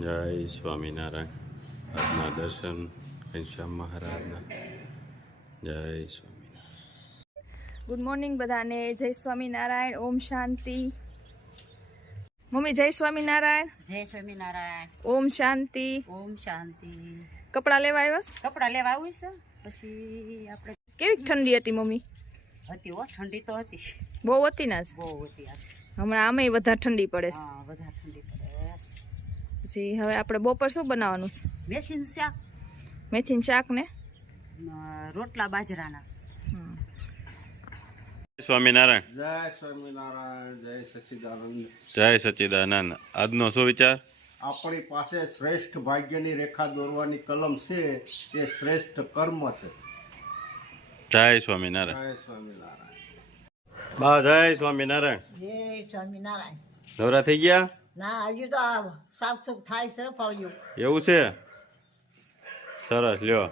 જય સ્વામિનારાયણ. આજના દર્શન ઘનશ્યામ મહારાજના. જય સ્વામિનારાયણ. ગુડ મોર્નિંગ બધાને. જય સ્વામિનારાયણ. ઓમ શાંતિ. મમ્મી જય સ્વામિનારાયણ. જય સ્વામિનારાયણ. ઓમ શાંતિ. ઓમ શાંતિ. કપડાં લેવા આવ્યા છો? કપડાં લેવા આવું છે? પછી આપણે કેવી ઠંડી હતી મમ્મી? હતી હો ઠંડી તો હતી. બહુ હતી ના બહુ હતી હમણાં આમે વધારે ઠંડી પડે છે. વધારે પછી હવે આપણે બપોર શું બનાવવાનું? છે મેથીનું શાક. મેથીનું શાક ને? રોટલા બાજરાના. હમ. સ્વામિનારાયણ. જય સ્વામિનારાયણ જય સચ્ચિદાનંદ જય સચ્ચિદાનંદ આજનો શું વિચાર? આપણી પાસે શ્રેષ્ઠ ભાગ્યની રેખા દોરવાની કલમ છે એ શ્રેષ્ઠ કર્મ છે. જય સ્વામિનારાયણ. જય સ્વામિનારાયણ. બા જય સ્વામિનારાયણ. જય સ્વામિનારાયણ. નવરા થઈ ગયા? ના હજુ તો સાફ સુખ થાય છે ફળિયું. એવું છે? સરસ લ્યો.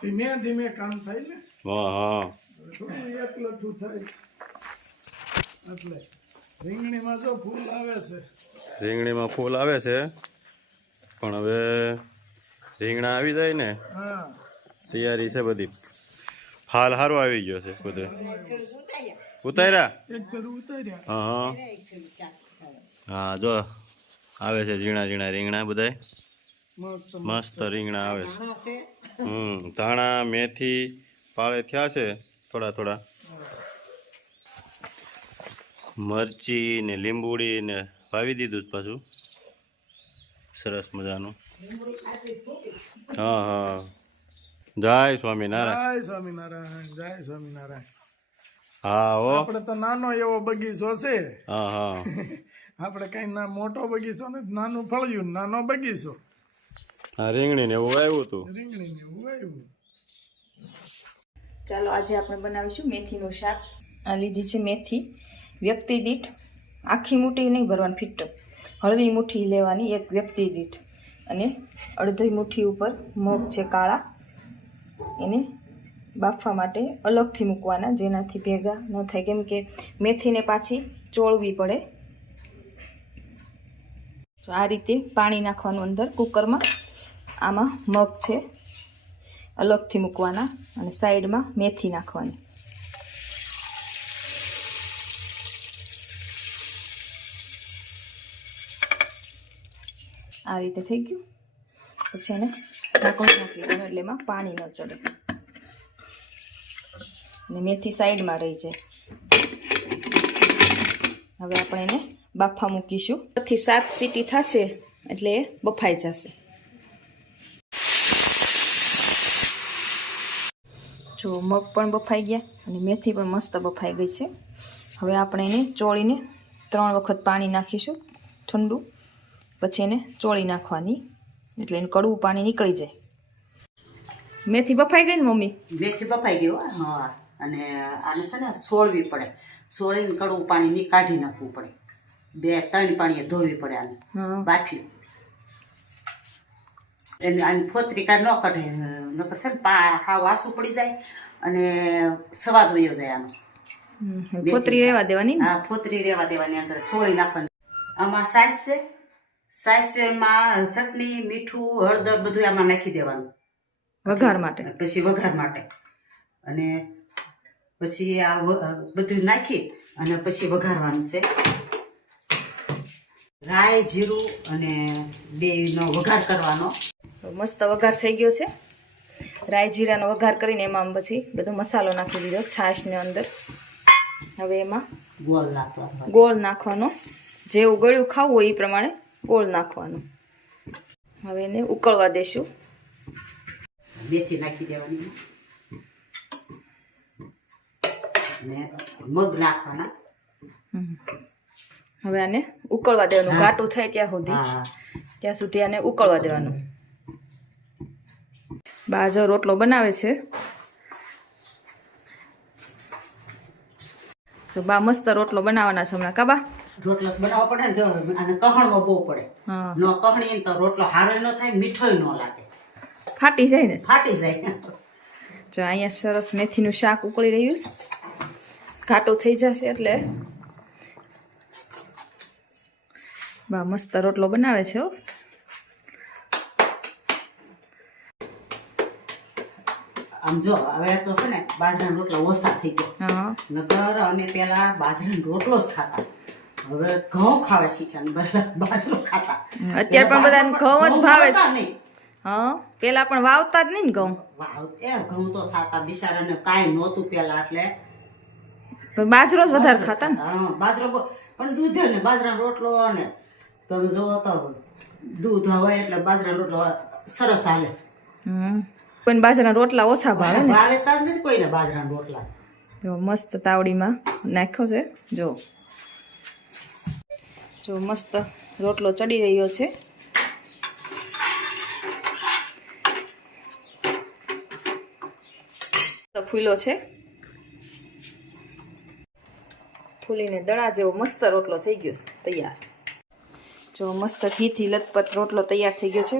ધીમે ધીમે કામ થાય ને. હા. હા થોડું એકલઠું થાય. એટલે રીંગણીમાં જો ફૂલ આવે છે. રીંગણીમાં ફૂલ આવે છે પણ હવે રીંગણા આવી જાય ને તૈયારી છે બધી. હાલ સારો આવી ગયો છે બધે. ઉતાર્યા? એક ઉતાર્યા. હા હા. હા જો આવે છે ઝીણા ઝીણા રીંગણા બધાય. મસ્ત મસ્ત. રીંગણા આવે છે. હમ ધાણા મેથી પાળે થયા છે થોડા થોડા. મરચી ને લીંબુડી ને વાવી દીધું જ પાછું. સરસ મજાનું. હા હા. જય સ્વામિનારાયણ. જય સ્વામિનારાયણ જય સ્વામિનારાયણ. હા હો આપણે તો નાનો એવો બગીચો છે. હા હા. આપણે કઈ ના મોટો બગીચો ને નાનું ફળિયું નાનો બગીચો. હા રીંગણી ને એવું આવ્યું હતું. રીંગણી ને એવું આવ્યું ચાલો આજે આપણે બનાવીશું મેથીનું શાક. આ લીધી છે મેથી. વ્યક્તિ દીઠ આખી મુઠ્ઠી નહીં ભરવાની ફિટ. હળવી મુઠ્ઠી લેવાની એક વ્યક્તિ દીઠ. અને અડધી મુઠ્ઠી ઉપર મગ છે કાળા. એને બાફવા માટે અલગથી મૂકવાના, જેનાથી ભેગા ન થાય. કેમ કે મેથીને પાછી ચોળવી પડે. તો આ રીતે પાણી નાખવાનું અંદર કુકરમાં. આમાં મગ છે, અલગથી મૂકવાના અને સાઈડમાં મેથી નાખવાની. આ રીતે થઈ ગયું. પછી એને ઢાંકણ નાખી દેવાનું, એટલે એમાં પાણી ન ચડે. અને મેથી સાઈડમાં રહી જાય. હવે આપણે એને બાફા મૂકીશું. પછી સાત સીટી થશે એટલે એ બફાઈ જશે. જો મગ પણ બફાઈ ગયા અને મેથી પણ મસ્ત બફાઈ ગઈ છે. હવે આપણે એને ચોળીને ત્રણ વખત પાણી નાખીશું ઠંડુ. પછી એને ચોળી નાખવાની. એટલે એનું કડવું પાણી નીકળી જાય. મેથી બફાઈ ગઈ ને મમ્મી? મેથી બફાઈ ગયું, હો. અને આને છે ને સોળવી પડે. સોળીને કડવું પાણી ની કાઢી નાખવું પડે. બે ત્રણ પાણીએ ધોવી પડે આને. બાફી. એને આની ફોતરી કાઢ ન કાઢે. નકર છે ને પા હા વાસું પડી જાય અને સ્વાદ વયો જાય આનો. ફોતરી રહેવા દેવાની હા ફોતરી રેવા દેવાની અંદર. સોળી નાખવાની. આમાં સાસ છે. સાસ છે ચટણી મીઠું હળદર બધું આમાં નાખી દેવાનું. વઘાર માટે. પછી વઘાર માટે. અને પછી આ બધું નાખી અને પછી વઘારવાનું છે. રાય જીરું અને બેનો વઘાર કરવાનો. મસ્ત વઘાર થઈ ગયો છે. રાઈ જીરાનો વઘાર કરીને એમાં પછી બધો મસાલો નાખી દીધો છાશને અંદર. હવે એમાં ગોળ નાખવાનો. ગોળ નાખવાનો. જેવું ગળ્યું ખાવું હોય એ પ્રમાણે ગોળ નાખવાનું. હવે એને ઉકળવા દેશું. મેથી નાખી દેવાની. અને મગ નાખવાના. હવે આને ઉકળવા દેવાનું. ઘાટું થાય ત્યાં સુધી. ત્યાં સુધી આને ઉકળવા દેવાનું. બાજો રોટલો બનાવે છે. જો બા મસ્ત રોટલો બનાવવાના છે હમણાં. કાબા રોટલો બનાવવો પડે ને જો અને કહણવો બહુ પડે. નો કહણી તો રોટલો હારો ન થાય મીઠો ન લાગે. ફાટી જાય ને? ફાટી જાય. જો અહીંયા સરસ મેથીનું શાક ઉકળી રહ્યું છે. ઘાટું થઈ જશે એટલે. બા મસ્ત રોટલો બનાવે છે હો. આમ જો હવે તો છે ને બાજરાનો રોટલો ઓછા થઈ ગયો. હા. નગર અમે પેલા બાજરાનો રોટલો જ ખાતા. હવે ઘઉં ખાવા શીખ્યા બાજરો ખાતા. અત્યારે પણ બધાને ઘઉં જ ભાવે છે. હા પેલા પણ વાવતા જ નહીં ને ઘઉં. વાવ એ ઘઉં તો થાતા બિચારાને કાંઈ નહોતું પેલા એટલે પણ બાજરો જ વધારે ખાતા ને? હા બાજરો પણ દૂધ ને બાજરાનો રોટલો ને તમે જોવો તો દૂધ હોય એટલે બાજરાનો રોટલો સરસ હાલે. હમ. પણ બાજરાના રોટલા ઓછા ભાવે ને? ભાવેતા જ નથી કોઈને બાજરાના રોટલા. જો મસ્ત તાવડીમાં નાખ્યો છે જો. જો મસ્ત રોટલો ચડી રહ્યો છે. તો ફૂલો છે. ફૂલીને દડા જેવો મસ્ત રોટલો થઈ ગયો છે તૈયાર. જો મસ્ત ઘીથી લથપથ રોટલો તૈયાર થઈ ગયો છે.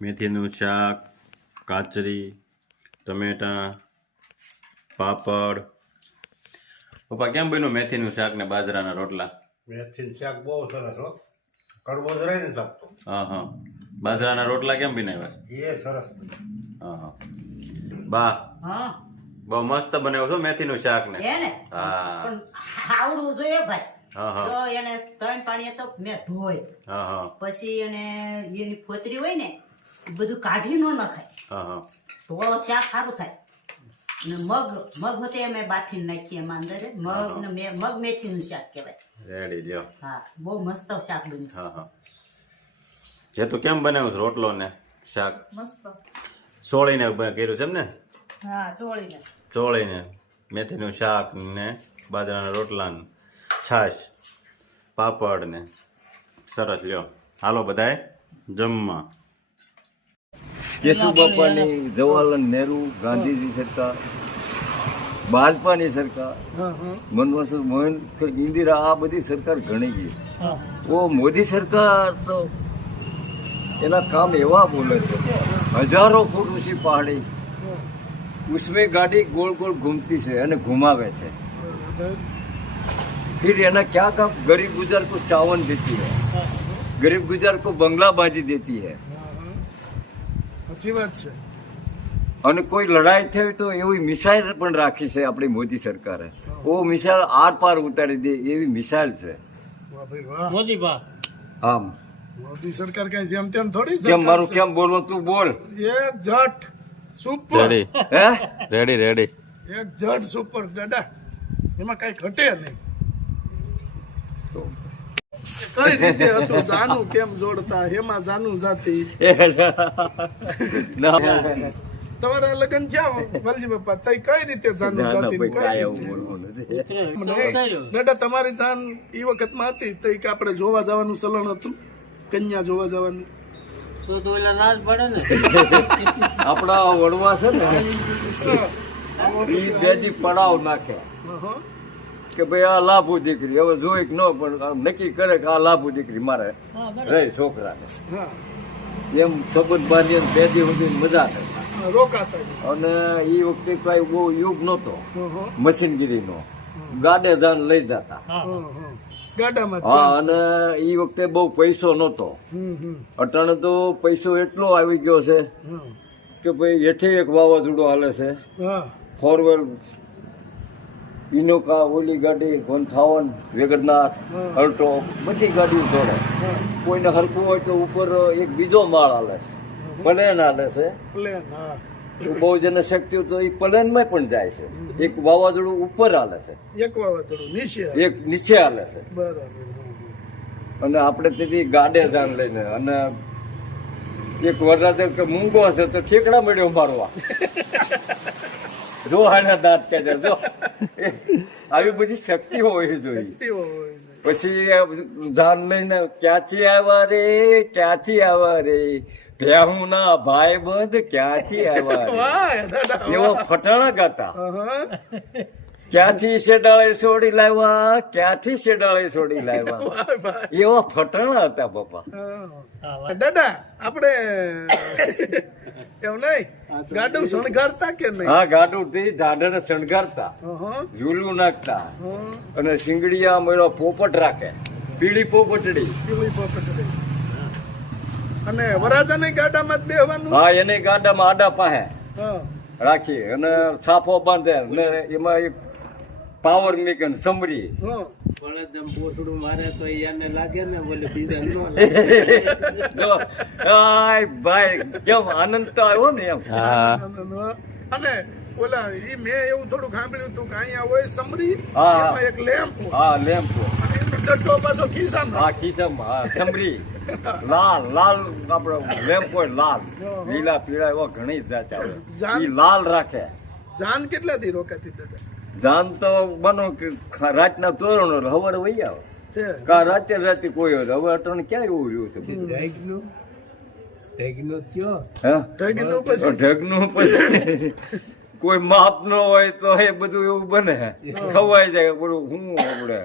મેથીનું શાક કાચરી ટમેટા પાપડ. પપ્પા કેમ બન્યું મેથીનું શાક ને બાજરાના રોટલા? મેથીનું શાક બહુ સરસ હો. કડવો જરાય નથી લાગતો હા હા. બાજરાના રોટલા કેમ બનાવ્યા એ સરસ. હા હા. બા. હા. બહુ મસ્ત બનાવ્યું છો મેથીનું શાક ને. હે ને? હા. પણ આવડવું જોઈએ ભાઈ. હા હા. તો એને ત્રણ પાણી તો મેં ધોય હા હા. પછી એને એની ફોતરી હોય ને બધું કાઢી ન નખાય. હા હા. તો શાક સારું થાય. ને મગ મગ હોતે અમે બાફીને નાખીએ એમાં અંદર. મગ ને મે- મગ મેથીનું શાક કહેવાય. રેડી લ્યો. હા બહુ મસ્ત શાક બન્યું હા હા. જે તું કેમ બનાવ્યું છે રોટલો ને શાક? મસ્ત. સોળીને કર્યું છે એમ ને? હા ચોળીને. ચોળીને, મેથીનું શાક ને બાજરાના રોટલા ને છાશ પાપડ ને સરસ, લ્યો. હાલો બધાએ જમવા. કેશુ બાપાની જવાહરલાલ નહેરુ, ગાંધીજી સરકાર ભાજપાની સરકાર મનમોહન મોહન ઇન્દિરા, આ બધી સરકાર ઘણી ગઈ. ઓ મોદી સરકાર તો એના કામ એવા બોલે છે. હજારો ફૂટ ઊંચી પહાડી. ઉસમી ગાડી ગોળ ગોળ ઘૂમતી છે અને ઘુમાવે છે. ફિર એના ક્યાં કામ? ગરીબ ગુજર કો ચાવન દેતી હૈ. ગરીબ ગુજર કો બંગલા બાજી દેતી હૈ. સાચી વાત છે. અને કોઈ લડાઈ થઈ તો એવી મિસાઇલ પણ રાખી છે આપણી મોદી સરકારે. ઓ મિસાઇલ આર પાર ઉતારી દે એવી મિસાઇલ છે. મોદી બા. આમ. મોદી સરકાર કઈ જેમ તેમ થોડી જેમ મારું કેમ બોલવું તું બોલ. એ જઠ super ready hey ready ready એક જડ સુપર દાદા એમાં કઈ ઘટે નહીં. કઈ રીતે હતું? જાનું કેમ જોડતા? હેમાં જાનું જાતી? તમારા લગ્ન થયા વલજી બાપા તઈ કઈ રીતે જાનું જાતી. દાદા તમારી જાન એ વખતમાં હતી તઈ કે આપણે જોવા જવાનું ચલણ હતું? કન્યા જોવા જવાનું? આપણા વડવા છે ને એ બેજી પડાવ નાખે. કે ભાઈ આ લાભુ દીકરી હવે જોઈ કે ન પણ નક્કી કરે કે આ લાભુ દીકરી મારે. રે છોકરાને. એમ સંબંધ બાંધી એમ બે દી સુધી મજા જ. અને એ વખતે કઈ બહુ યુગ નહોતો. મશીનગીરીનો. ગાડે જાન લઈ જતા. ગાડામાં હા અને એ વખતે બહુ પૈસો નહોતો. અટાણે તો પૈસો એટલો આવી ગયો છે કે ભાઈ હેઠે એક વાવાઝોડું હાલે છે. ફોરવર્ડ ઇનોકા ઓલી ગાડી ગોંથાવન વેગડનાથ અલ્ટો બધી ગાડીઓ દોડે. કોઈને હરકું હોય તો ઉપર એક બીજો માળ હાલે. છે પ્લેન હાલે છે. પ્લેન હા. તો બહુ તો એ પલનમાં પણ જાય છે. એક વાવાઝોડું ઉપર હાલે છે. એક વાવાઝોડું નીચે એક નીચે હાલે છે. બરાબર. અને આપણે તેથી ગાડે જાન લઈને અને એક વરરાજે કે મૂંગો હશે તો ઠેકડા મળ્યો મારવા. જો દાંત કે જો. આવી બધી શક્તિ હોવી જોઈએ. પછી જાન લઈને ક્યાંથી આવ્યા રે ક્યાંથી આવા રે? ભેહું ના ભાઈ બંધ ક્યાંથી આવ્યા એવા ફટાણા ગાતા. હં, હં. ક્યાંથી શેડાળે છોડી લાવ્યા? ક્યાંથી શેડાળે છોડી લાવ્યા? એવા ફટાણા હતા પપ્પા. દાદા આપણે એવું નહીં? ગાડું શણગારતા કે નહીં? હા ગાડું થી ઝાડને શણગારતા ઝૂલું નાખતા. અને શિંગડીયા મેળો પોપટ રાખે. પીળી પોપટડી. પીળી પોપટડી. અને વરાજાને ગાડામાં જ બેહવાનું? હા એને ગાડામાં આડા પાસે હા. રાખી અને સાફો બાંધે ને એમાં એક પાવર મિલક સમરી હળ જેમ પોસડું મારે મીક અને સમરી હા જો, આય ભાઈ કેમ આનંદ તો આવ્યો ને એમ. અને ઓલા ઈ મેં એવું થોડું સાંભળ્યું હતું કે અહીંયા હોય સમરી હા. એમાં એક લેમ્પ હા લેમ્પ અને એનો ડટ્ટો પાછો ખિસ્સામાં. હા ખીસમ હા સમરી લાલ લાલ આપડે લેમ્પ હોય લાલ. લીલા પીળા એવા ઘણી જાત આવે. લાલ રાખે. જાન કેટલા દી રોકાતી જાન તો બનો કે રાતના તોરણ હવારે વહી આવે. કા રાતે રાતે કોઈ હોય. હવે અટણ ક્યાં એવું રહ્યું છે બધું? હે? ઢગીનું પછી? ઢગનું પછી કોઈ માપ ન હોય તો એ બધું એવું બને. ખવાય જાય બધું હું આપણે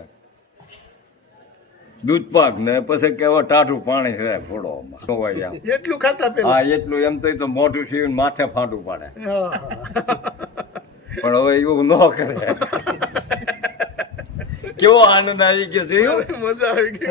દૂધ પાક ને પછી કેવા ટાઢું પાણી છે ફોડોમાં ખોવાઈ જાય એટલું ખાતા હા એટલું એમ તો મોઢું સીવીને માથે ફાંટું પાડે. પણ હવે એવું ન કરે. કેવો આનંદ આવી ગયો છે મજા આવી ગઈ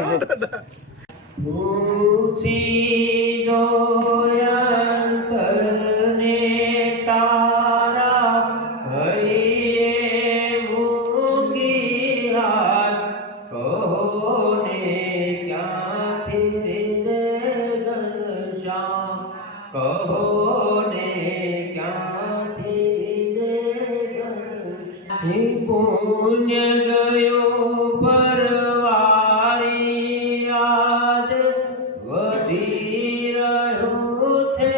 હો પુણ્ય ગયો પરવારી યાદ વધી રહ્યો છે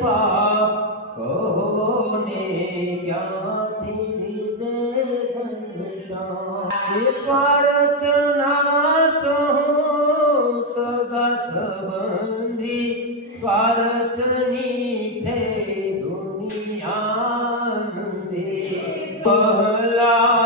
પાપ. કહો ને ક્યાંથી રીદે ઘનશ્યામ? એ સ્વાર્થ નાશો સગા સંબંધી સ્વાર્થની છે पहला